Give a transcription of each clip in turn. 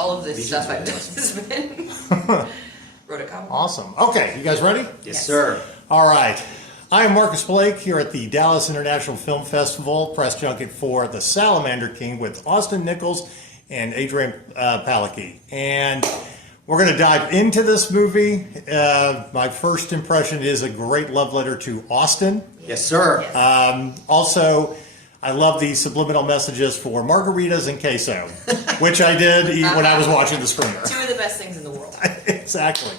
all of this stuff I've done has been wrote a comic. Awesome. Okay, you guys ready? Yes. Sir. All right. I am Marcus Blake here at the Dallas International Film Festival press junket for The Salamander King with Austin Nichols and Adrienne Palicki. And we're going to dive into this movie. My first impression is a great love letter to Austin. Yes, sir. Yes. Also, I love the subliminal messages for margaritas and queso, which I did eat when I was watching the screener. Two of the best things in the world. Exactly.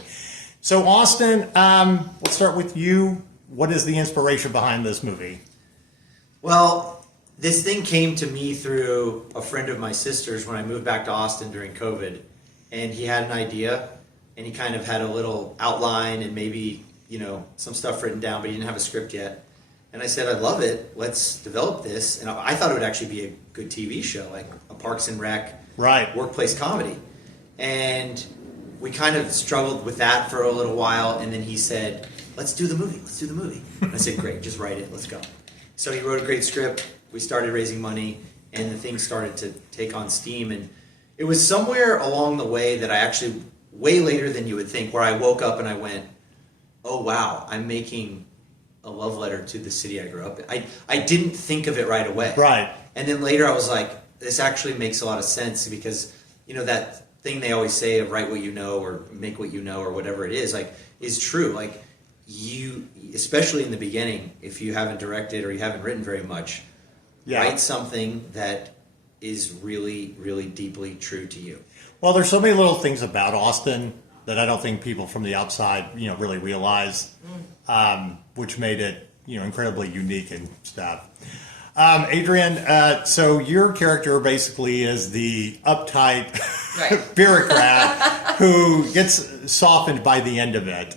So, Austin, let's start with you. What is the inspiration behind this movie? Well, this thing came to me through a friend of my sister's when I moved back to Austin during COVID. And he had an idea, and he kind of had a little outline and maybe, some stuff written down, but he didn't have a script yet. And I said, I love it. Let's develop this. And I thought it would actually be a good TV show, like a Parks and Rec workplace comedy. And we kind of struggled with that for a little while. And then he said, let's do the movie. And I said, great, just write it. Let's go. So he wrote a great script. We started raising money, and the thing started to take on steam. And it was somewhere along the way that I actually, way later than you would think, where I woke up and I went, oh, wow, I'm making a love letter to the city I grew up in. I didn't think of it right away. Right. And then later I was like, this actually makes a lot of sense because, that thing they always say of write what you know or make what you know or whatever it is, is true. Like, you, especially in the beginning, if you haven't directed or you haven't written very much, write something that is really, really deeply true to you. Well, there's so many little things about Austin that I don't think people from the outside, really realize, which made it, incredibly unique and stuff. Adrienne, so your character basically is the uptight bureaucrat who gets softened by the end of it.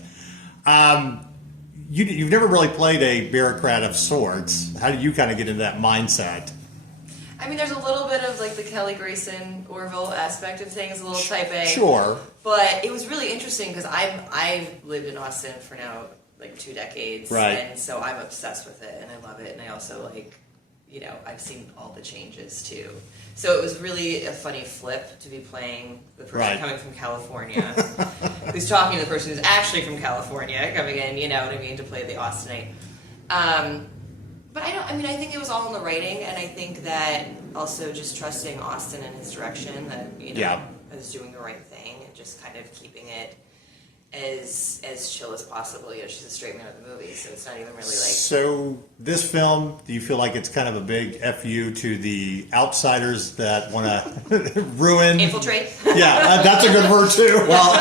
You've never really played a bureaucrat of sorts. How did you kind of get into that mindset? I mean, there's a little bit of like the Kelly Grayson Orville aspect of things, a little type A. Sure. But it was really interesting because I've lived in Austin for now like 2 decades, right? And so I'm obsessed with it and I love it, and I also I've seen all the changes too. So it was really a funny flip to be playing the person coming from California, who's talking to the person who's actually from California coming in, to play the Austinite. But I think it was all in the writing, and I think that also just trusting Austin and his direction that, I was doing the right thing and just kind of keeping it as chill as possible. She's a straight man of the movie, so it's not even really like... So this film, do you feel like it's kind of a big FU to the outsiders that want to ruin... Infiltrate? Yeah, that's a good word too. Well,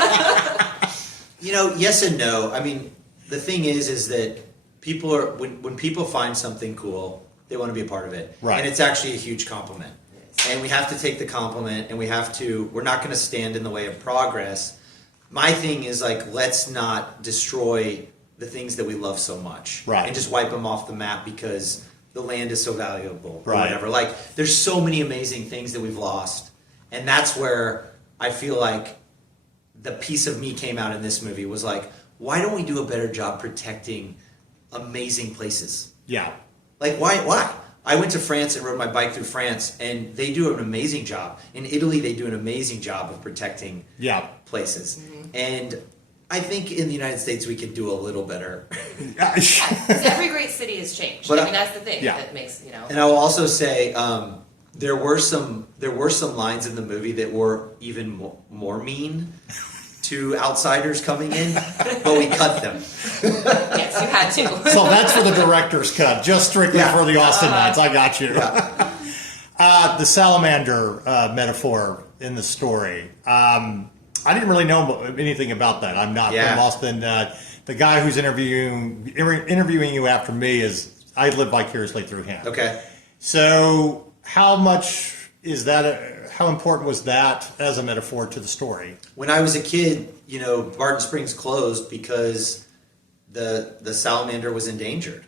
yes and no. I mean, the thing is that people are when people find something cool, they want to be a part of it, and it's actually a huge compliment. And we have to take the compliment, and we're not going to stand in the way of progress. My thing is let's not destroy the things that we love so much, and just wipe them off the map because the land is so valuable, or whatever. There's so many amazing things that we've lost, and that's where I feel like the piece of me came out in this movie was why don't we do a better job protecting amazing places? Yeah. Why? I went to France and rode my bike through France, and they do an amazing job. In Italy, they do an amazing job of protecting places. Mm-hmm. And I think in the United States, we could do a little better. Because every great city has changed. But that's the thing that makes, And I will also say, there were some lines in the movie that were even more mean to outsiders coming in, but we cut them. Yes, you had to. So that's for the director's cut, just strictly for the Austinites. I got you. Yeah. The salamander metaphor in the story. I didn't really know anything about that. I'm not from Austin. The guy who's interviewing you after me I live vicariously through him. Okay. So how much is that? How important was that as a metaphor to the story? When I was a kid, Barton Springs closed because the salamander was endangered,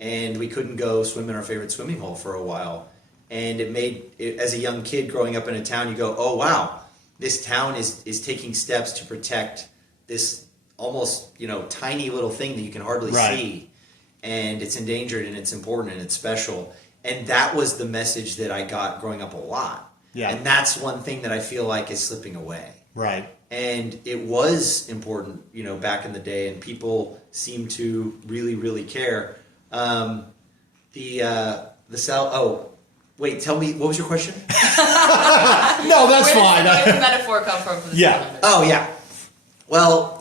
and we couldn't go swim in our favorite swimming hole for a while. And it made it, as a young kid growing up in a town, you go, oh wow, this town is taking steps to protect this almost tiny little thing that you can hardly see, and it's endangered and it's important and it's special. And that was the message that I got growing up a lot. Yeah. And that's one thing that I feel like is slipping away. Right. And it was important, back in the day, and people seem to really, really care. Oh, wait, tell me, what was your question? No, that's fine. Where does the metaphor come from for the salamander? Oh, yeah. Well,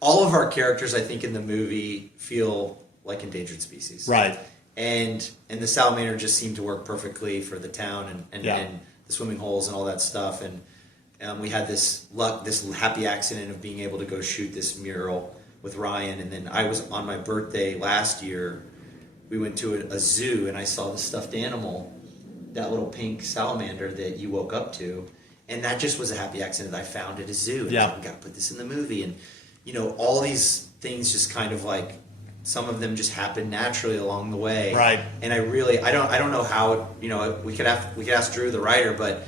all of our characters, I think, in the movie feel like endangered species. Right. And the salamander just seemed to work perfectly for the town and the swimming holes and all that stuff. And we had this happy accident of being able to go shoot this mural with Ryan. And then I was on my birthday last year. We went to a zoo and I saw the stuffed animal, that little pink salamander that you woke up to. And that just was a happy accident that I found at a zoo. And we got to put this in the movie. And, all these things just kind of like, some of them just happen naturally along the way. Right. And I don't know how, we could ask Drew, the writer, but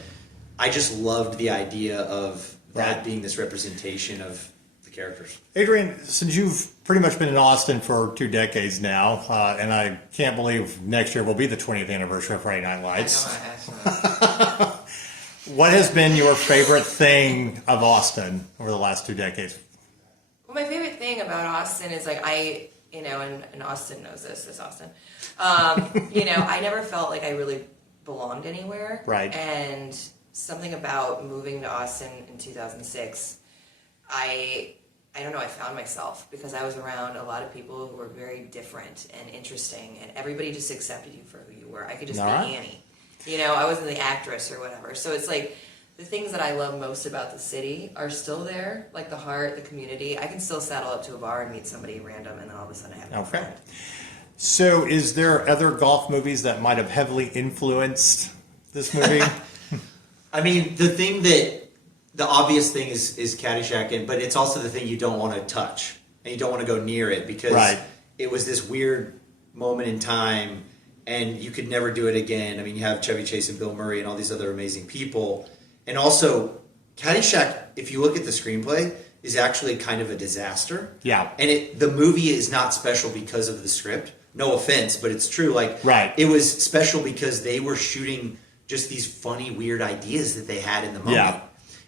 I just loved the idea of that being this representation of the characters. Adrienne, since you've pretty much been in Austin for 2 decades now, and I can't believe next year will be the 20th anniversary of Friday Night Lights. What has been your favorite thing of Austin over the last 2 decades? Well, my favorite thing about Austin is like and Austin knows this Austin. I never felt like I really belonged anywhere. Right. And something about moving to Austin in 2006, I don't know, I found myself because I was around a lot of people who were very different and interesting, and everybody just accepted you for who you were. I could just be Annie. I wasn't the actress or whatever. So it's like the things that I love most about the city are still there, like the heart, the community. I can still saddle up to a bar and meet somebody random, and then all of a sudden I have a friend. So is there other golf movies that might have heavily influenced this movie? I mean, the obvious thing is Caddyshack, but it's also the thing you don't want to touch, and you don't want to go near it because it was this weird moment in time, and you could never do it again. I mean, you have Chevy Chase and Bill Murray and all these other amazing people. And also, Caddyshack, if you look at the screenplay, is actually kind of a disaster. Yeah. And the movie is not special because of the script. No offense, but it's true. It was special because they were shooting just these funny, weird ideas that they had in the moment. Yeah.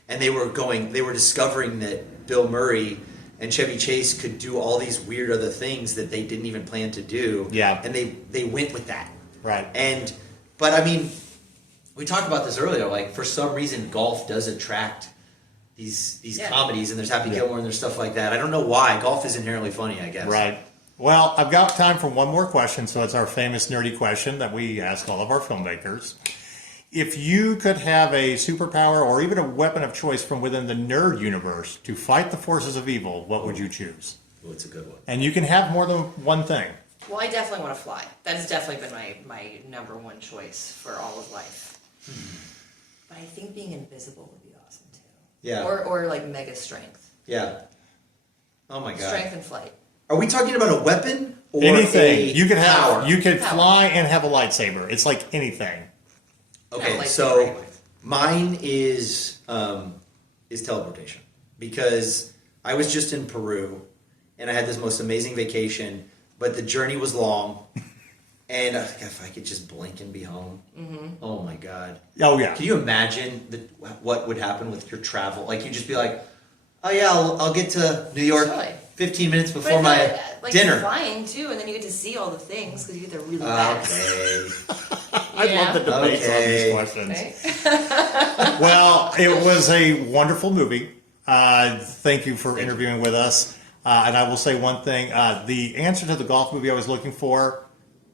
And they were discovering that Bill Murray and Chevy Chase could do all these weird other things that they didn't even plan to do. Yeah. And they went with that. Right. But I mean, we talked about this earlier. Like, for some reason, golf does attract these comedies, and there's Happy Gilmore and there's stuff like that. I don't know why. Golf is inherently funny, I guess. Right. Well, I've got time for one more question, so it's our famous nerdy question that we ask all of our filmmakers. If you could have a superpower or even a weapon of choice from within the nerd universe to fight the forces of evil, what would you choose? Oh, it's a good one. And you can have more than one thing. Well, I definitely want to fly. That has definitely been my number one choice for all of life. But I think being invisible would be awesome too. Yeah. Or like mega strength. Yeah. Oh my god. Strength and flight. Are we talking about a weapon or anything? You could power? You could fly and have a lightsaber. It's like anything. Okay, like so mine is teleportation, because I was just in Peru and I had this most amazing vacation, but the journey was long, and if I could just blink and be home, oh my god! Oh yeah. Can you imagine what would happen with your travel? Like, you'd just be like, oh yeah, I'll get to New York 15 minutes before my dinner. Flying too, and then you get to see all the things because you get there really fast. Okay. I love the debates on these questions. Well, it was a wonderful movie. Thank you for interviewing with us. And I will say one thing. The answer to the golf movie I was looking for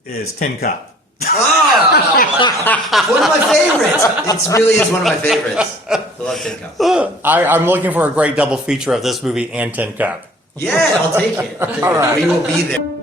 is Tin Cup. Oh! One of my favorites. It really is one of my favorites. I love Tin Cup. I'm looking for a great double feature of this movie and Tin Cup. Yeah, I'll take it. All right. We will be there.